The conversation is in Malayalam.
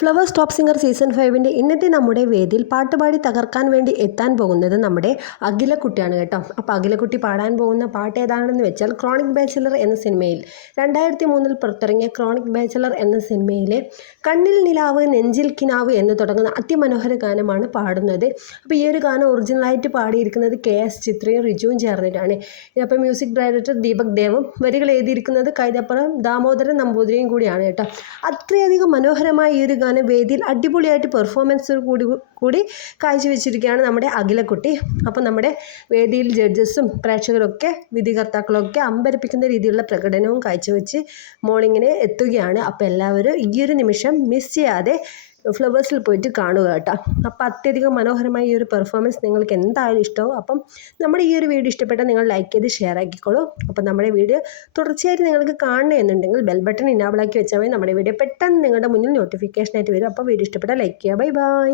ഫ്ലവേഴ്സ് ടോപ്പ് സിംഗർ സീസൺ 5-ൻ്റെ ഇന്നത്തെ നമ്മുടെ വേദിയിൽ പാട്ടുപാടി തകർക്കാൻ വേണ്ടി എത്താൻ പോകുന്നത് നമ്മുടെ അഖിലക്കുട്ടിയാണ് കേട്ടോ. അപ്പോൾ അഖിലക്കുട്ടി പാടാൻ പോകുന്ന പാട്ട് ഏതാണെന്ന് വെച്ചാൽ ക്രോണിക് ബാച്ചിലർ എന്ന സിനിമയിൽ 2003 പുറത്തിറങ്ങിയ ക്രോണിക് ബാച്ചിലർ എന്ന സിനിമയിലെ കണ്ണിൽ നിലാവ് നെഞ്ചിൽ കിനാവ് എന്ന് തുടങ്ങുന്ന അതിമനോഹര ഗാനമാണ് പാടുന്നത്. അപ്പോൾ ഈ ഒരു ഗാനം ഒറിജിനലായിട്ട് പാടിയിരിക്കുന്നത് KS ചിത്രയും റിജുവും ചേർന്നിട്ടാണ്. അപ്പോൾ മ്യൂസിക് ഡയറക്ടർ ദീപക് ദേവും വരികൾ എഴുതിയിരിക്കുന്നത് കൈതപ്പുറം ദാമോദരൻ നമ്പൂതിരിയും കൂടിയാണ് കേട്ടോ. അത്രയധികം മനോഹരമായ ഈ ഒരു ഗാനം വേദിയിൽ അടിപൊളിയായിട്ട് പെർഫോമൻസ് കൂടി കാഴ്ചവെച്ചിരിക്കുകയാണ് നമ്മുടെ അഖിലക്കുട്ടി. അപ്പോൾ നമ്മുടെ വേദിയിൽ ജഡ്ജസും പ്രേക്ഷകരൊക്കെ വിധികർത്താക്കളൊക്കെ അമ്പരപ്പിക്കുന്ന രീതിയിലുള്ള പ്രകടനവും കാഴ്ചവെച്ച് മോളിങ്ങിനെ എത്തുകയാണ്. അപ്പോൾ എല്ലാവരും ഈ ഒരു നിമിഷം മിസ് ചെയ്യാതെ ഫ്ലവേഴ്സിൽ പോയിട്ട് കാണുക കേട്ടോ. അപ്പോൾ അത്യധികം മനോഹരമായ ഈ ഒരു പെർഫോമൻസ് നിങ്ങൾക്ക് എന്തായാലും ഇഷ്ടമാവും. അപ്പം നമ്മുടെ ഈ ഒരു വീഡിയോ ഇഷ്ടപ്പെട്ടാൽ നിങ്ങൾ ലൈക്ക് ചെയ്ത് ഷെയർ ആക്കിക്കോളൂ. അപ്പോൾ നമ്മുടെ വീഡിയോ തുടർച്ചയായിട്ട് നിങ്ങൾക്ക് കാണണമെന്നുണ്ടെങ്കിൽ ബെൽ ബട്ടൺ ഇനാബിൾ ആക്കി വെച്ചാൽ മതി. നമ്മുടെ വീഡിയോ പെട്ടെന്ന് നിങ്ങളുടെ മുന്നിൽ നോട്ടിഫിക്കേഷനായിട്ട് വരും. അപ്പോൾ വീഡിയോ ഇഷ്ടപ്പെട്ടാൽ ലൈക്ക് ചെയ്യുക. Bye bye.